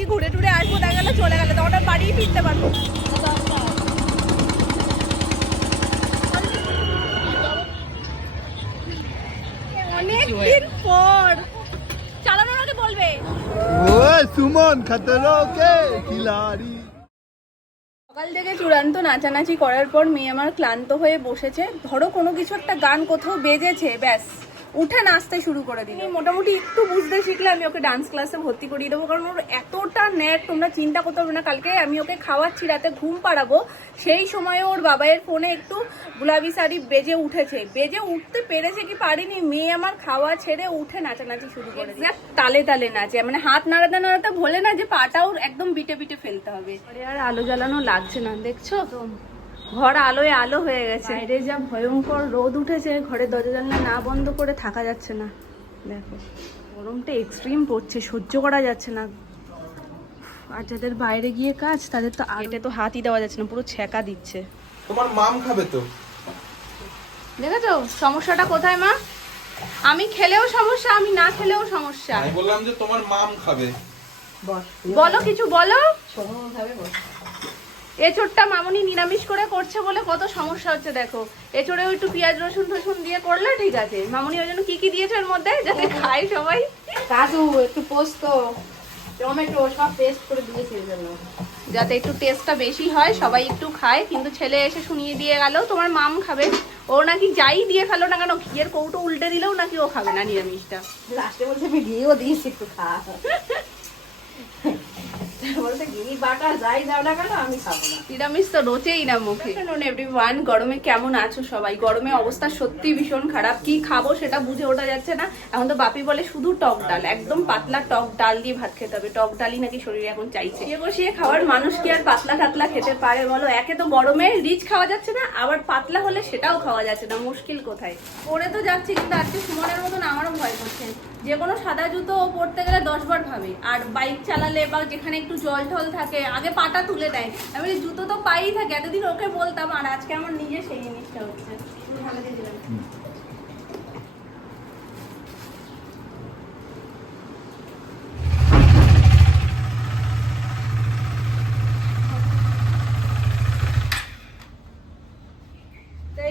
দিয়ে ঘুরে টুরে আসবো, দেখা গেলো চলে গেলে তখন আর বাড়িই ফিরতে পারবো না। অনেকদিন পর চালানোর আগে বলবে ও সুমন খতরো কে খিলাড়ি। সকাল থেকে চূড়ান্ত নাচানাচি করার পর মেয়ে আমার ক্লান্ত হয়ে বসেছে। ধরো কোনো কিছু একটা গান কোথাও বেজেছে, ব্যাস উঠে নাচতে শুরু করে দিল। মোটামুটি একটু বুঝতে শিখলে আমি ওকে ডান্স ক্লাসে ভর্তি করিয়ে দেবো, কারণ ওর এতটা নেট তোমরা চিন্তা করতে হবে না। কালকে আমি ওকে খাওয়াচ্ছি, রাতে ঘুম পাড়াবো, সেই সময় ওর বাবাইয়ের ফোনে একটু গুলাবি শাড়ি বেজে উঠেছে। বেজে উঠতে পেরেছে কি পারিনি, মেয়ে আমার খাওয়া ছেড়ে উঠে নাচানাচি শুরু করে তালে তালে নাচে, মানে হাত নাড়াতে নাড়াতে ভোলে না যে পাটাও একদম বিটে বিটে ফেলতে হবে। আর আলো জ্বালানো লাগছে না, দেখছো তো ঘর আলোয় আলো হয়ে গেছে। বাইরে যা ভয়ঙ্কর রোদ উঠেছে, ঘরে দরজা জানলা না বন্ধ করে থাকা যাচ্ছে না। দেখো গরমটা এক্সট্রিম পড়ছে, সহ্য করা যাচ্ছে না। আর যাদের বাইরে গিয়ে কাজ তাদের তো আগে তো হাতই দেওয়া যাচ্ছে না, পুরো ছ্যাঁকা দিচ্ছে। তোমার মাম খাবে তো, দেখেছো সমস্যাটা কোথায় মা? আমি খেলেও সমস্যা, আমি না খেলেও সমস্যা। আমি বললাম যে তোমার মাম খাবে। বলো কিছু বলো। এঁচোড়টা মামুনি নিরামিষ করে করছে বলে কত সমস্যা হচ্ছে দেখো। এঁচোড়েও একটু পেঁয়াজ রসুন টসুন দিয়ে করলে ঠিক আছে। মামুনি ওই জন্য কি কি দিয়েছে এর মধ্যে যাতে খায় সবাই? কাজু, একটু পোস্ত, টমেটো সব পেস্ট করে দিয়েছি এর জন্য, যাতে একটু টেস্টটা বেশি হয়, সবাই একটু খায়। কিন্তু ছেলে এসে শুনিয়ে দিয়ে গেল তোমার মাম খাবে। ও নাকি যাই দিয়ে খেলো না কেন, ঘিয়ের কৌটো উল্টে দিলেও নাকি ও খাবে না নিরামিষটা। লাস্টে বলছে আমি ঘিও দিয়েছি একটু খা, বলতে ঘি বাটা যাই দাও না কেন আমি খাবো না। নিরামিষ তো রোচেই না মুখে। এভরিওয়ান, গরমে কেমন আছো সবাই? গরমে অবস্থা সত্যি ভীষণ খারাপ, কি খাবো সেটা বুঝে ওঠা যাচ্ছে না। এখন তো বাপি বলে শুধু টক ডাল, একদম পাতলা টক ডাল দিয়ে ভাত খেতে হবে। টক ডালই নাকি শরীরে এখন চাইছে। বসিয়ে খাওয়ার মানুষ কি আর পাতলা টাতলা খেতে পারে বলো? একে তো গরমে রিচ খাওয়া যাচ্ছে না, আবার পাতলা হলে সেটাও খাওয়া যাচ্ছে না, মুশকিল কোথায়? পরে তো যাচ্ছি, কিন্তু আজকে সুমনের মতন আমারও ভয় করছে। যে কোনো সাদা জুতো পরতে গেলে 10 বার ভাবে, আর বাইক চালালে বা যেখানে একটু জল ঠল থাকে আগে পাটা তুলে দেয়। আমি জুতো তো পাই থাকে, এতদিন ওকে বলতাম, আর আজকে আমার নিজে সেই জিনিসটা হচ্ছে।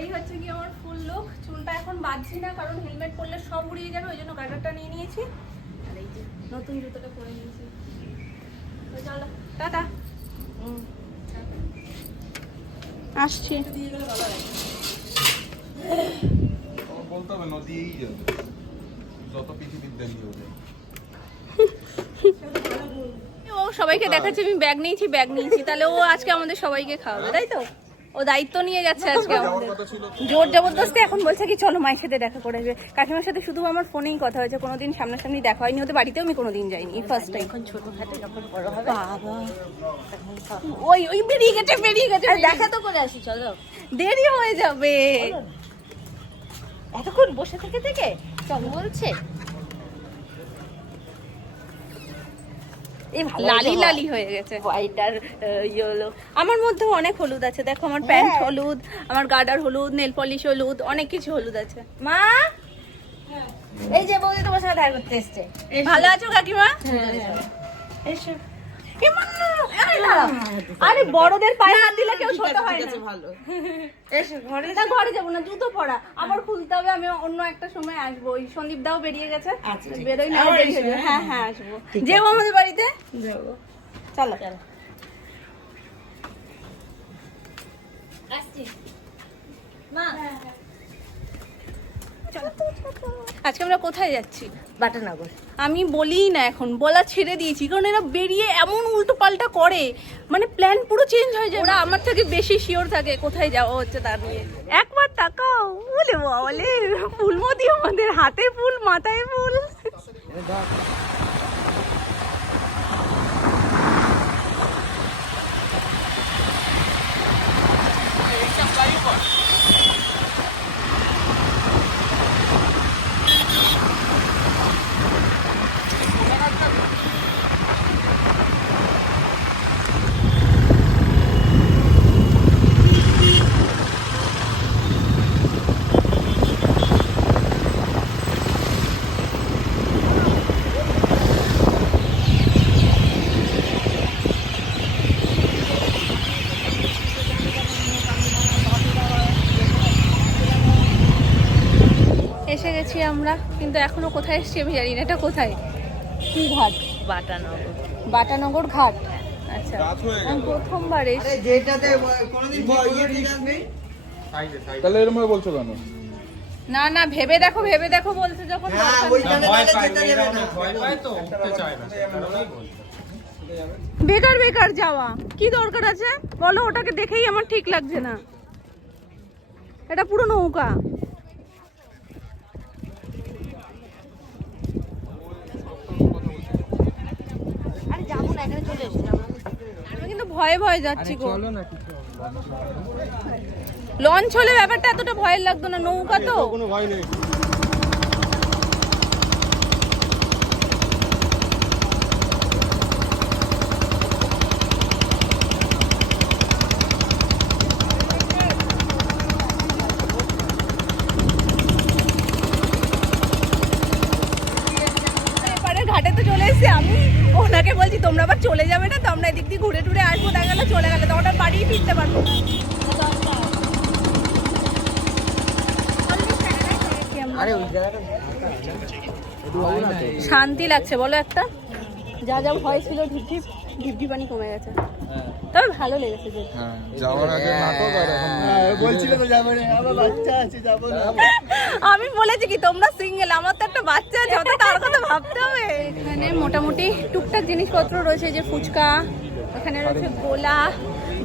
এই হচ্ছে কি আমার ফুল লুক। চুলটা এখন বাঁধছি না, কারণ হেলমেট পরলে সব উড়িয়ে যাবে, ওই জন্য গার্ডারটা নিয়ে নিয়েছি। আর এই যে নতুন জুতোটা পরে নিয়েছি। তো চলো টাটা। আসছি। বলতে হবে না, দিয়েই যাবে যত পৃথিবীর দেন হবে। ও সবাইকে দেখাচ্ছে আমি ব্যাগ নিয়েছি, তাহলে ও আজকে আমাদের সবাইকে খাওয়াবে, তাই তো? ও দায়িত্ব নিয়ে যাচ্ছে আজকে আমাদের। জোর জবরদস্তি এখন বলছে কি চলো মায়ের সাথে দেখা করে আসবে। কাকিমার সাথে শুধু আমার ফোনেই কথা হয়েছে, কোনোদিন সামনাসামনি দেখা হয়নি। ওদের বাড়িতেও আমি কোনোদিন যাইনি, ফার্স্ট টাইম। এখন ছোটখাটো যখন বড় হবে বাবা ওই বেরিয়ে গেছে দেখা তো করে আসি, চলো দেরি হয়ে যাবে। এতক্ষণ বসে থেকে থেকে চল বলছে। লালি লালি হয়ে গেছে হোয়াইট আর ইয়েলো। আমার মধ্যে অনেক হলুদ আছে, দেখো আমার প্যান্ট হলুদ, আমার গার্ডার হলুদ, নেল পলিশ হলুদ, অনেক কিছু হলুদ আছে। মা এই যে বৌদি তোমার সাথে দেখা করতে এসছে। ভালো আছো কাকিমা? এসো। আরে বড়দের পায়ে হাত দিলে কেউ ছোট হয় না। ভালো এসো ঘরে। না ঘরে যাবো না, জুতো পরা আবার খুলতে হবে। আমি অন্য একটা সময় আসবো। ওই সন্দীপ দাও বেরিয়ে গেছে, বেরোই না। হ্যাঁ হ্যাঁ আসবো, যেও আমাদের বাড়িতে যাবো। চলো আসছি মা। আজকে আমরা কোথায় যাচ্ছি? বাটানগর। আমি বলিই না, এখন বলা ছেড়ে দিয়েছি, কারণ এরা বেরিয়ে এমন উল্টো পাল্টা করে, মানে প্ল্যান পুরো চেঞ্জ হয়ে যায়। ওরা আমার থেকে বেশি শিওর থাকে কোথায় যাওয়া হচ্ছে তা নিয়ে। একবার তাকাও, বলে বলে ফুলমতি আমাদের হাতে ফুল মাথায় ফুল। কিন্তু এখনো কোথায় এসছি আমি জানি না। এটা কোথায়, কি ঘাট? বাটানগর। বাটানগর ঘাট। আচ্ছা, রাত হয়ে আমি গেল। প্রথমবার এসছি। তাহলে এরকম ভাবে বলছো কেন? না না, ভেবে দেখো বলছে যখন দরকার নেই। বেকার বেকার যাওয়া কি দরকার আছে বলো? ওটাকে দেখেই আমার ঠিক লাগছে না। এটা পুরো নৌকা। আমি কিন্তু ভয়ে ভয়ে যাচ্ছি গো। লঞ্চ হলে ব্যাপারটা এতটা ভয়ের লাগতো না, নৌকা তো কোনো ভয় নেই। এপারে ঘাটে তো চলে এসেছি। আমি ওনাকে বলছি তোমরা আবার চলে যাবে না তো, আমরা এদিক দিয়ে ঘুরে টুরে আসবো। দেখা গেলো চলে গেলে তখন আর বাড়ি ফিরতে পারবো না। শান্তি লাগছে বলো একটা। যা যা ভয় ছিল ঢিপঢিপানি কমে গেছে। তবে ভালো লেগেছে যে। হ্যাঁ, যাওয়ার আগে নাটক আর এখন বলছিল তো যাবে না, আমার বাচ্চা আছে যাবো না। আমি বলেছি কি তোমরা সিঙ্গেল, আমার তো একটা বাচ্চা আছে, অত তার কথা ভাবতে হবে। এখানে মোটামুটি টুকটাক জিনিসপত্র রয়েছে, যে ফুচকা, এখানে রয়েছে গোলা।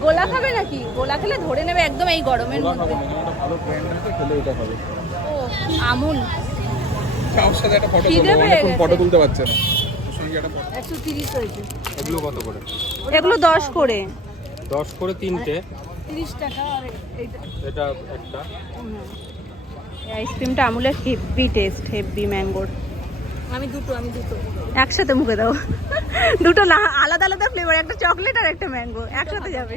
গোলা খাবে নাকি? গোলা খেলে ধরে নেবে একদম এই গরমের মধ্যে। একটা ভালো ব্র্যান্ড আছে, খেলে এটা হবে। ও আমুল। কারোর সাথে একটা ফটো খিদে তুলবো, পেয়ে অনেকক্ষণ গেছে। ফটো তুলতে পারছে না। ওর সঙ্গে একটা photo। 130 হয়েছে। এগুলো কত করে? এগুলো 10 করে। 10 করে 3টে, 30 টাকা আর এইটা। এটা একটা। এই আইসক্রিমটা আমুলের হেভি টেস্ট, হেভি ম্যাঙ্গোর। আমি দুটো একসাথে মুখে দাও। দুটো না, আলাদা আলাদা ফ্লেভার, একটা চকলেট আর একটা ম্যাঙ্গো একসাথে যাবে।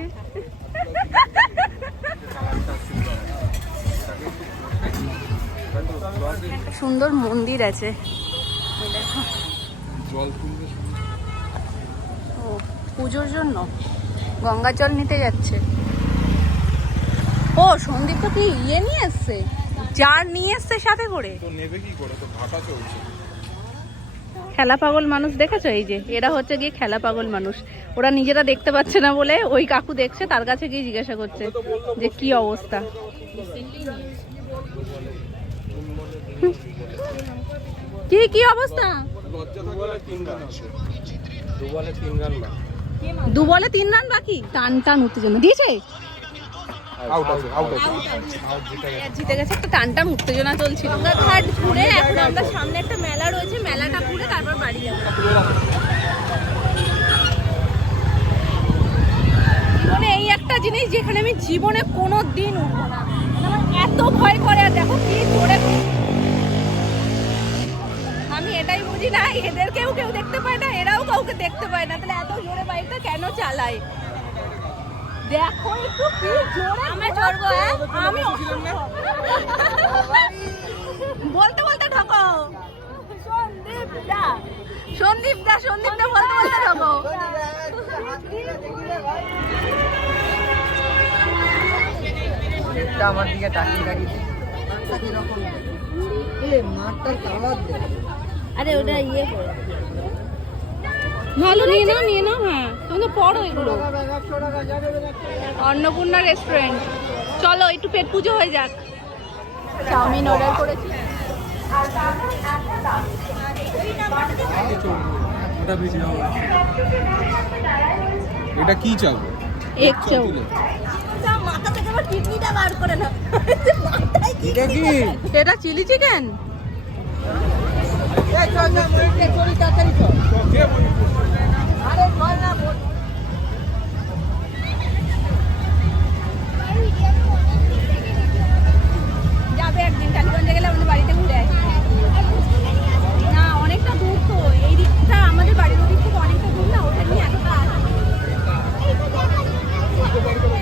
একটা সুন্দর মন্দির আছে, ওই দেখো। জল তুলবে। ও পুজোর জন্য গঙ্গার জল নিতে যাচ্ছে। ও সন্দীপ তো কি ইয়ে নিয়ে এসছে, জার নিয়ে এসছে সাথে করে। তো নেবে কি করে? তো ভাটা চলছে। খেলা পাগল মানুষ দেখেছো? এই যে এরা হচ্ছে গিয়ে খেলা পাগল মানুষ। ওরা নিজেরা দেখতে পাচ্ছে না বলে ওই কাকু দেখছে, তার কাছে গিয়ে জিজ্ঞাসা করছে যে কি অবস্থা। কি কি অবস্থা? লজ্জা থাকলে 3 গান আছে। 2 বলে 3 রান বা 2 বলে 3 রান বাকি। টান টান উত্তেজনা দিয়েছে, আউট আছে, আউট আছে। জিতে গেছে। একটা টান টান উত্তেজনা চলছিল। গঙ্গা ঘাট ঘুরে এখন আমরা সামনে একটা মেলা রয়েছে, মেলাটা ঘুরে তারপর বাড়ি যাবো। জীবনে এই একটা জিনিস যেখানে আমি জীবনে কোনো দিন উঠবো না, আমার এত ভয় করে। আর দেখো কি জোরে, আমি এটাই বুঝি না, এদেরকেও কেউ দেখতে পায় না, এরাও কাউকে দেখতে পায় না, তাহলে এত জোরে বাইকটা কেন চালায়? দেখো একটু কি জোরে আমি চড়বো। আমি বলতে বলতে ঢোকো। সন্দীপ দা বলতে বলতে ঢোকো। আমার দিকে তাকিয়ে তাকিয়ে মাঠটার কালার দেখ। আরে ওটা ইয়ে করে। ভালো নিয়ে নাও। হ্যাঁ তুমি তো পড়ো এগুলো। অন্নপূর্ণা রেস্টুরেন্ট, চলো একটু পেট পুজো হয়ে যাক। চাউমিন অর্ডার করেছি। এটা কি চাল? এক চাউ। মাথা থেকে আমার কিডনিটা বার করে না। এটা কি? এটা চিলি চিকেন। যাবে একদিন টালিগঞ্জে গেলে আমাদের বাড়িতে ঘুরে আসবে। না অনেকটা দূর তো, এই দিকটা আমাদের বাড়ির ওদিক থেকে অনেকটা দূর না, ওটা নিয়ে এতটা আসবে।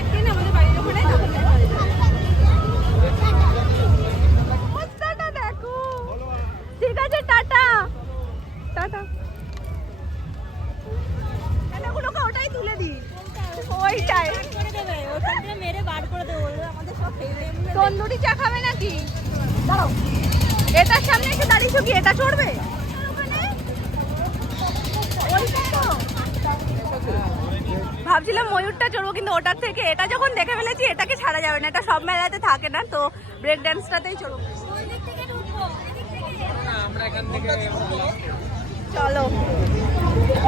একদিন আমাদের বাড়ির ওখানে তখন দেখা হয়ে যাবে। অবস্থাটা দেখো। ঠিক আছে, টাটা টাটা। এগুলোকে ওটাই তুলে দিই, ওইটাই মেরে বার করে দেবো আমাদের সব তন্দুরি চা খাবে নাকি? দাঁড়াও, এটার সামনে এসে দাঁড়িয়েছো কি? এটা চড়বে? ভাবছিলাম ময়ূরটা চড়বো, কিন্তু ওটার থেকে এটা যখন দেখে ফেলেছি এটাকে ছাড়া যাবে না। এটা সব মেলাতে থাকে না, তো ব্রেক ড্যান্সটাতেই চড়বো। চলো,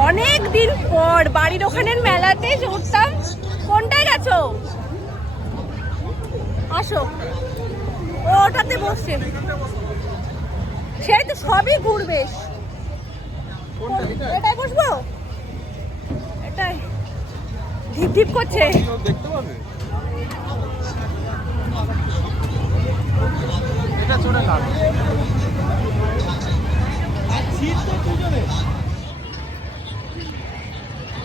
অনেক দিন পর বাড়ির ওখানের মেলাতে চড়তাম। কোনটায় গেছো? আসো, ও ওটাতে বসছে। সেই তো সবই ঘুরবে। এটাই বসবো, এটাই ধিপ ধিপ করছে। দেখতে পাবে এটা চড়ে লাভ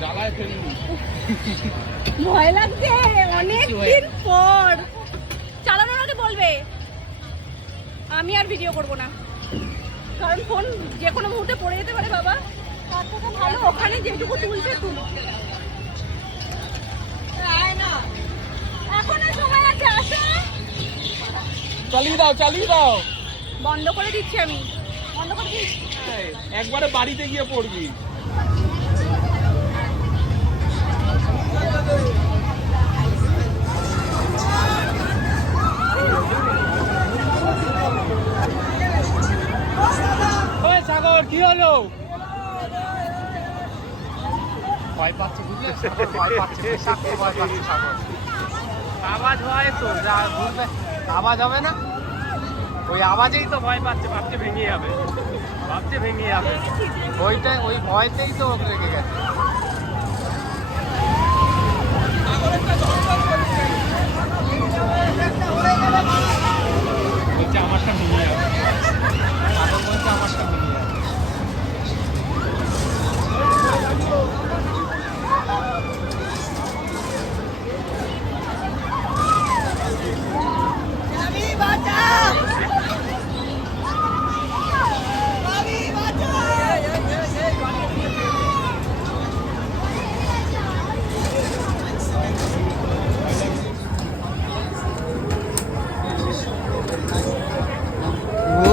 জ্বালায় ফেলবি। ভয় লাগছে অনেক দিন পর। চালানোর আগে বলবে, আমি আর ভিডিও করব না, কারণ ফোন যে কোনো মুহূর্তে পড়ে যেতে পারে বাবা। তার থেকে ভালো ওখানে যেটুকু তুলছে তুলো। এখনো সময় আছে, আসো। চালিয়ে দাও বন্ধ করে দিচ্ছি আমি, বন্ধ করে দিচ্ছি। একবারে বাড়িতে গিয়ে পড়বি। ওই সাগর কি হলো? ভয় পাচ্ছে বুঝলে, সাগর ভয় পাচ্ছে, বিষাক্ত ভয় পাচ্ছে সাগর। আওয়াজ হয় তো, যা ঘুরবে আওয়াজ হবে না, ওই আওয়াজেই তো ভয় পাচ্ছে, ভাবছে ভেঙে যাবে, ওই ভয়তেই তো ওকে রেখে গেছে। বলছে আমারটা ভেঙে যাবে, সাগর বলছে আমারটা ভেঙে যাবে।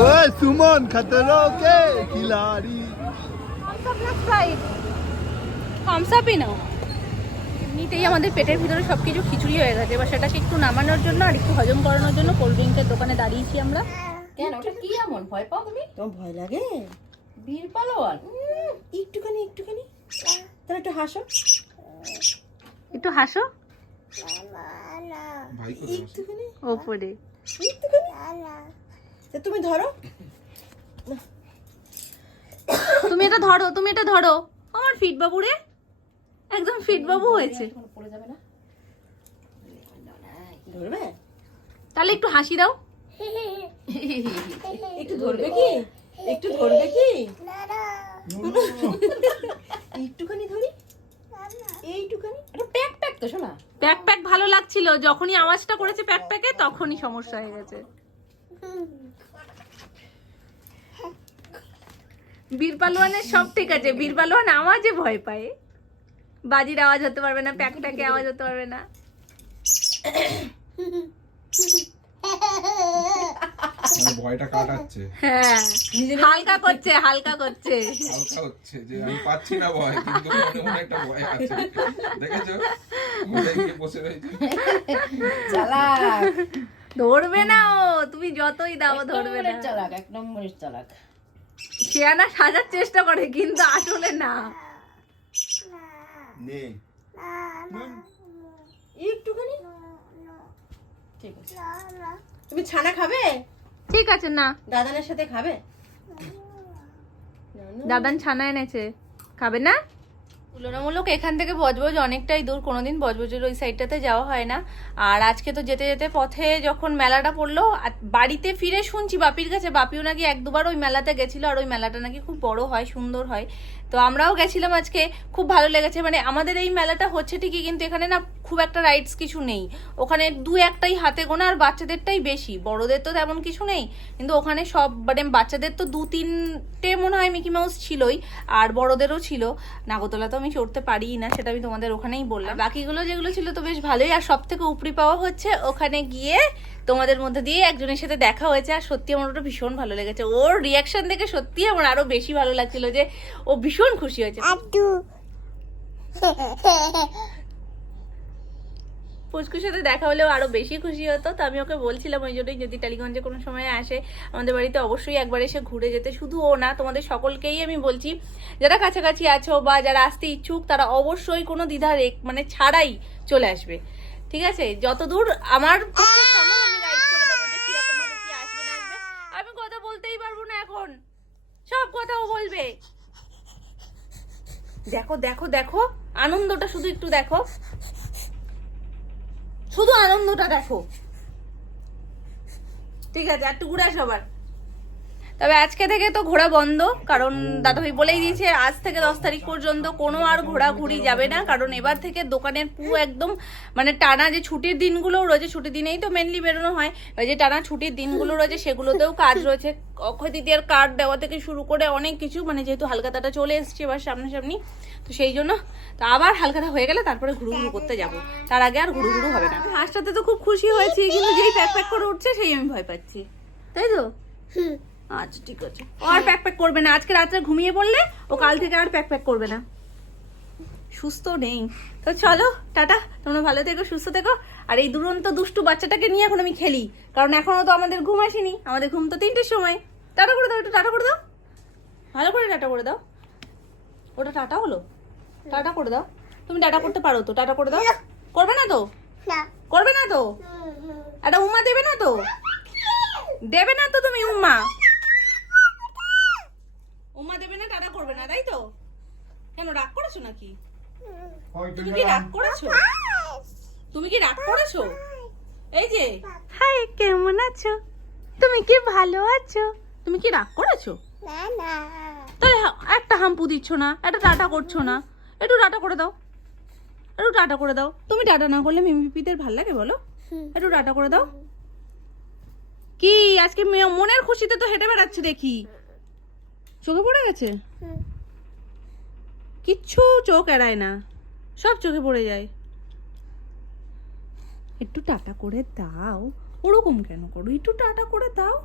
ওই সুমন খতরো কে খিলাড়ি। থামস আপই নাও। এমনিতেই আমাদের পেটের ভিতরে সবকিছু খিচুড়ি হয়ে গেছে, এবার সেটাকে একটু নামানোর জন্য আর একটু হজম করানোর জন্য কোল্ড ড্রিঙ্কের দোকানে দাঁড়িয়েছি আমরা। কেন ওটা কি এমন ভয় পাও তুমি? তোমার ভয় লাগে? বীর পালোয়ান? একটুখানি তাহলে একটু হাসো। একটু হাসো। ভাই কোথায় আছে? একটুখানি ওপরে তুমি ধরো। তুমি এটা ধরো। আমার ফিট বাবু রে, একদম ফিট বাবু হয়েছে। পড়ে যাবে না? ধরবে? তাহলে একটু হাসি দাও। একটু ধরবে কি? একটুখানি ধরি, এইটুখানি। একটু প্যাক প্যাক তো শোনা। প্যাক প্যাক ভালো লাগছিল, যখনই আওয়াজটা করেছে প্যাক প্যাকে তখনই সমস্যা হয়ে গেছে। বীর পালোয়ানের সব ঠিক আছে, বীর পালোয়ান আওয়াজে ভয় পায়। বাজির আওয়াজ হতে পারবে না, প্যাক প্যাকে আওয়াজ হতে পারবে না। মানে ভয়টা কাটাচ্ছে, হ্যাঁ, হালকা করছে হালকা হচ্ছে যে আমি পাচ্ছি না ভয়, কিন্তু মনে মনে একটা ভয় আছে। দেখেছো কোথায় গিয়ে বসে রয়েছে। চালাক, ধরবে না ও, তুমি যতই দাও ধরবে না। চালাক, এক নম্বরের চালাক। শেয়ানা সাজার চেষ্টা করে কিন্তু আসলে না। নে একটুখানি। ঠিক আছে। তুমি ছানা খাবে? ঠিক আছে না, দাদানের সাথে খাবে? দাদান ছানা এনেছে, খাবে না? তুলনামূলক এখান থেকে বজবজ অনেকটাই দূর, কোনোদিন বজবজের ওই সাইডটাতে যাওয়া হয় না। আর আজকে তো যেতে যেতে পথে যখন মেলাটা পড়লো, বাড়িতে ফিরে শুনছি বাপির কাছে, বাপিও নাকি এক দুবার ওই মেলাতে গেছিল, আর ওই মেলাটা নাকি খুব বড় হয়, সুন্দর হয়। তো আমরাও গেছিলাম আজকে, খুব ভালো লেগেছে। মানে আমাদের এই মেলাটা হচ্ছে ঠিকই, কিন্তু এখানে না খুব একটা রাইডস কিছু নেই। ওখানে দু একটাই হাতে গোনা, আর বাচ্চাদেরটাই বেশি, বড়দের তো তেমন কিছু নেই। কিন্তু ওখানে সব মানে বাচ্চাদের তো 2-3টে মনে হয় মিকি মাউস ছিলই, আর বড়দেরও ছিল। নাগরদোলা তো আমি চড়তে পারি না, সেটা আমি তোমাদের ওখানেই বললাম। বাকিগুলো যেগুলো ছিল তো বেশ ভালোই। আর সব থেকে উপরি পাওয়া হচ্ছে ওখানে গিয়ে তোমাদের মধ্যে দিয়ে একজনের সাথে দেখা হয়েছে, আর সত্যি আমার ওটা ভীষণ ভালো লেগেছে। ওর রিয়াকশন দেখে সত্যি আমার আরো বেশি ভালো লাগছিল, যে ও ভীষণ খুশি হয়েছে। পুচকুর সাথে দেখা হলেও আরো বেশি খুশি হতো। তো আমি ওকে বলছিলাম ওই জন্যই, যদি টালিগঞ্জে কোনো সময় আসে আমাদের বাড়িতে অবশ্যই একবার এসে ঘুরে যেতে। শুধু ও না, তোমাদের সকলকেই আমি বলছি, যারা কাছাকাছি আছো বা যারা আসতে ইচ্ছুক, তারা অবশ্যই কোনো দ্বিধা মানে ছাড়াই চলে আসবে। ঠিক আছে, যতদূর আমার পক্ষে সম্ভব আমি গাইড করে দেবো যে কিরকম ভাবে কি আসবে না আসবে। আমি কথা বলতেই পারবো না এখন, সব কথা ও বলবে। দেখো দেখো দেখো, আনন্দটা শুধু একটু দেখো, শুধু আনন্দটা দেখো। ঠিক আছে, আর টুকুরা সবার। তবে আজকে থেকে তো ঘোরা বন্ধ, কারণ দাদাভাই বলেই দিয়েছে আজ থেকে 10 তারিখ পর্যন্ত কোনো আর ঘোরাঘুরি যাবে না। কারণ এবার থেকে দোকানের পুরো একদম মানে টানা যে ছুটির দিনগুলোও রয়েছে, ছুটির দিনেই তো মেনলি বেরোনো হয়, ওই যে টানা ছুটির দিনগুলো রয়েছে সেগুলোতেও কাজ রয়েছে। অক্ষয় তৃতীয়ার কার্ড দেওয়া থেকে শুরু করে অনেক কিছু, মানে যেহেতু হালখাতাটা চলে এসছে এবার সামনাসামনি, তো সেই জন্য তো আবার হালখাতা হয়ে গেলে তারপরে ঘুরু ঘুরু করতে যাব, তার আগে আর ঘুরু ঘুরু হবে না। হাসটাতে তো খুব খুশি হয়েছি, কিন্তু যেই প্যাক প্যাক করে উঠছে সেই আমি ভয় পাচ্ছি, তাই তো? আচ্ছা ঠিক আছে, ও আর প্যাক প্যাক করবে না। আজকে রাত্রে ঘুমিয়ে পড়লে ও কাল থেকে আর প্যাক প্যাক করবে না, সুস্থ নেই। তো চলো টাটা, তোমরা ভালো থেকো, সুস্থ থেকো। আর এই দুরন্ত দুষ্টু বাচ্চাটাকে নিয়ে এখন আমি খেলি, কারণ এখনো তো আমাদের ঘুম আসেনি, আমাদের ঘুম তো 3টের সময়। টাটা করে দাও, একটু টাটা করে দাও, ভালো করে টাটা করে দাও। ওটা টাটা হলো, টাটা করে দাও। তুমি টাটা করতে পারো তো, টাটা করে দাও। করবে না তো? করবে না তো? একটা উম্মা দেবে না তো? দেবে না তো তুমি উম্মা? উম্মা দেবে না, টাটা করবে না, তাই তো? কেন রাগ করেছো নাকি? তুমি কি রাগ করেছো? তুমি কি রাগ করেছো? এই যে হাই, কেমন আছো? তুমি কি ভালো আছো? তুমি কি রাগ করেছো? তাহলে একটা হাম্পু দিচ্ছ না, একটা টাটা করছো না, একটু টাটা করে দাও, একটু টাটা করে দাও। তুমি টাটা না করলে মিমিপিদের ভাল লাগে বলো? একটু টাটা করে দাও। কি আজকে মনের খুশিতে তো হেঁটে বেড়াচ্ছে দেখি, চোখে পড়ে গেছে? কিচ্ছু চোখ এড়ায় না, সব চোখে পড়ে যায়। একটু টাটা করে দাও, ওরকম কেন করো? একটু টাটা করে দাও।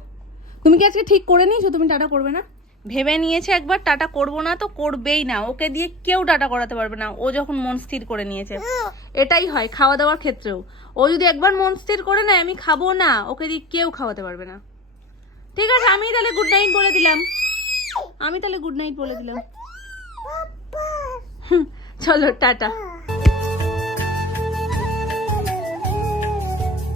তুমি কি আজকে ঠিক করে নিয়েছো তুমি টাটা করবে না? ভেবে নিয়েছে একবার টাটা করবো না তো করবেই না, ওকে দিয়ে কেউ টাটা করাতে পারবে না। ও যখন মন স্থির করে নিয়েছে, এটাই হয় খাওয়া দাওয়ার ক্ষেত্রেও। ও যদি একবার মন স্থির করে নেয় আমি খাবো না, ওকে দিয়ে কেউ খাওয়াতে পারবে না। ঠিক আছে, আমি তাহলে গুড নাইট বলে দিলাম, চলো টাটা।